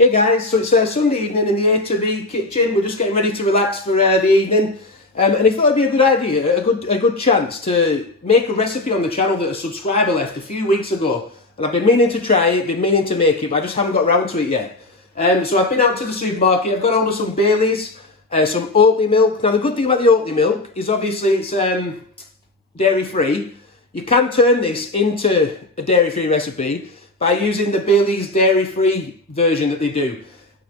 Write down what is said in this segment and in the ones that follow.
Hey guys, so it's Sunday evening in the A to B kitchen. We're just getting ready to relax for the evening. And I thought it'd be a good idea, a good chance to make a recipe on the channel that a subscriber left a few weeks ago. And I've been meaning to try it, been meaning to make it, but I just haven't got round to it yet. So I've been out to the supermarket, I've got hold of some Baileys, some Oatly milk. Now the good thing about the Oatly milk is obviously it's dairy free. You can turn this into a dairy free recipe by using the Baileys dairy-free version that they do.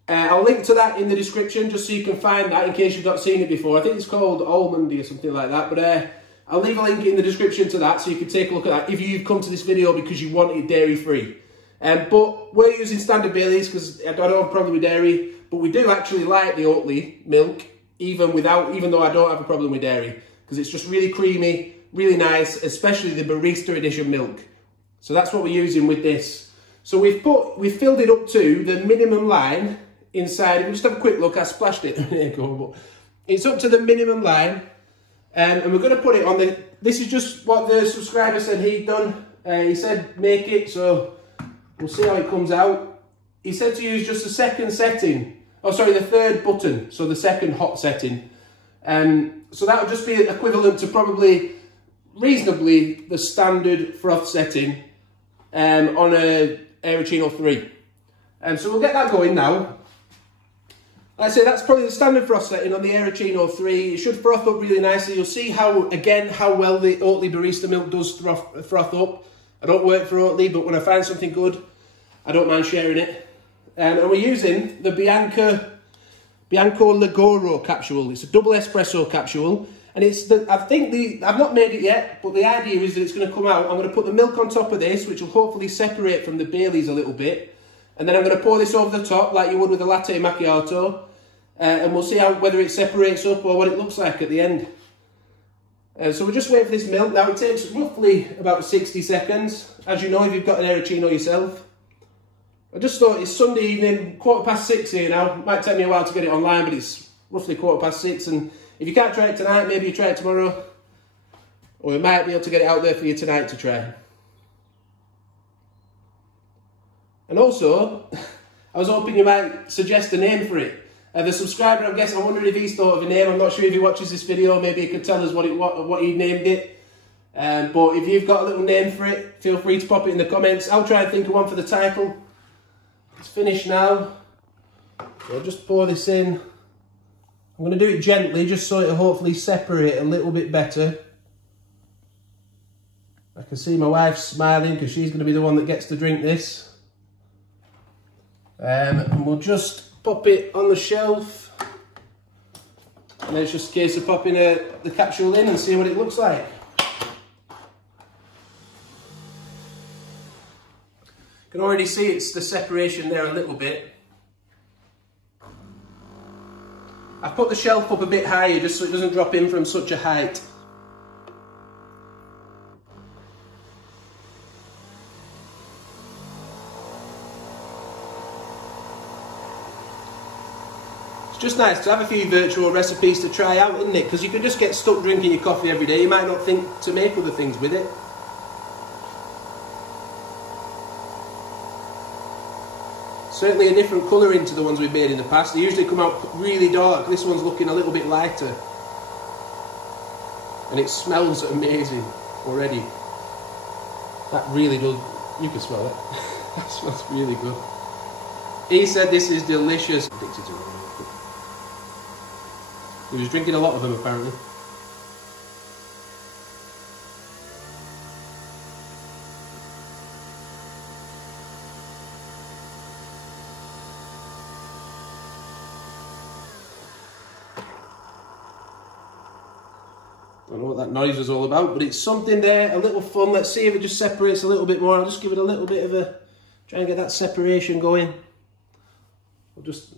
I'll link to that in the description just so you can find that in case you've not seen it before. I think it's called Almondy or something like that, but I'll leave a link in the description to that so you can take a look at that if you've come to this video because you want it dairy-free. But we're using standard Baileys because I don't have a problem with dairy, but we do actually like the Oatly milk even though I don't have a problem with dairy because it's just really creamy, really nice, especially the barista edition milk. So that's what we're using with this. So we've filled it up to the minimum line inside. We'll just have a quick look. I splashed it. There you go. But it's up to the minimum line. And we're going to put it on the... This is just what the subscriber said he'd done. He said make it, so we'll see how it comes out. He said to use just the second setting. Oh, sorry, the third button. So the second hot setting. So that would just be equivalent to probably reasonably the standard froth setting. On a Aeroccino 3. So we'll get that going now. Like I say, that's probably the standard froth setting on the Aeroccino 3. It should froth up really nicely. You'll see how well the Oatly barista milk does froth up. I don't work for Oatly, but when I find something good, I don't mind sharing it. And we're using the Bianco Leggero capsule. It's a double espresso capsule. And it's I've not made it yet, but the idea is that it's going to come out. I'm going to put the milk on top of this, which will hopefully separate from the Baileys a little bit. And then I'm going to pour this over the top like you would with a Latte Macchiato. And we'll see whether it separates up or what it looks like at the end. So we're just waiting for this milk. Now it takes roughly about 60 seconds, as you know if you've got an Aeroccino yourself. I just thought it's Sunday evening, 6:15 here now. It might take me a while to get it online, but it's roughly 6:15. And if you can't try it tonight, maybe you try it tomorrow. Or we might be able to get it out there for you tonight to try. And also, I was hoping you might suggest a name for it. The subscriber, I'm wondering if he's thought of a name. I'm not sure if he watches this video. Maybe he could tell us what he named it. But if you've got a little name for it, feel free to pop it in the comments. I'll try and think of one for the title. It's finished now. So I'll just pour this in. I'm going to do it gently just so it'll hopefully separate a little bit better. I can see my wife smiling because she's going to be the one that gets to drink this. And we'll just pop it on the shelf. And then it's just a case of popping the capsule in and see what it looks like. You can already see it's the separation there a little bit. I've put the shelf up a bit higher just so it doesn't drop in from such a height. It's just nice to have a few virtual recipes to try out, isn't it? Because you can just get stuck drinking your coffee every day. You might not think to make other things with it. Certainly a different colouring to the ones we've made in the past. They usually come out really dark. This one's looking a little bit lighter. And it smells amazing already. That really does. You can smell it. That smells really good. He said this is delicious. Addicted to it. He was drinking a lot of them apparently. I don't know what that noise was all about, but it's something there, a little fun. Let's see if it just separates a little bit more. I'll just give it a little bit of a, try and get that separation going. We'll just,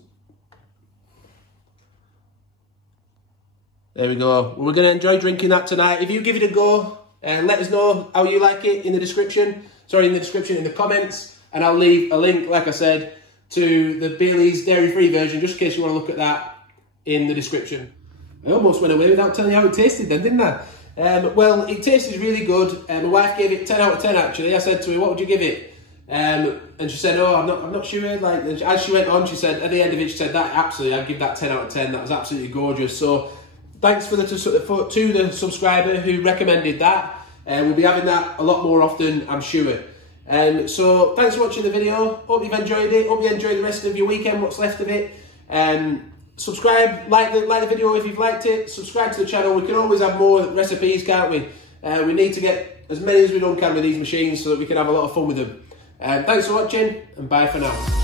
there we go. We're going to enjoy drinking that tonight. If you give it a go, and let us know how you like it in the description. Sorry, in the comments. And I'll leave a link, like I said, to the Baileys dairy-free version, just in case you want to look at that in the description. I almost went away without telling you how it tasted then, didn't I? Well, it tasted really good. My wife gave it 10 out of 10 actually. I said to her, what would you give it? And she said, oh, I'm not sure. Like, as she went on, she said, at the end of it, she said, that absolutely, I'd give that 10 out of 10. That was absolutely gorgeous. So thanks to the subscriber who recommended that. We'll be having that a lot more often, I'm sure. So thanks for watching the video. Hope you've enjoyed it. Hope you enjoy the rest of your weekend, what's left of it. Subscribe, like the video if you've liked it. Subscribe to the channel. We can always have more recipes, can't we? We need to get as many as we can with these machines so that we can have a lot of fun with them. Thanks for watching, and bye for now.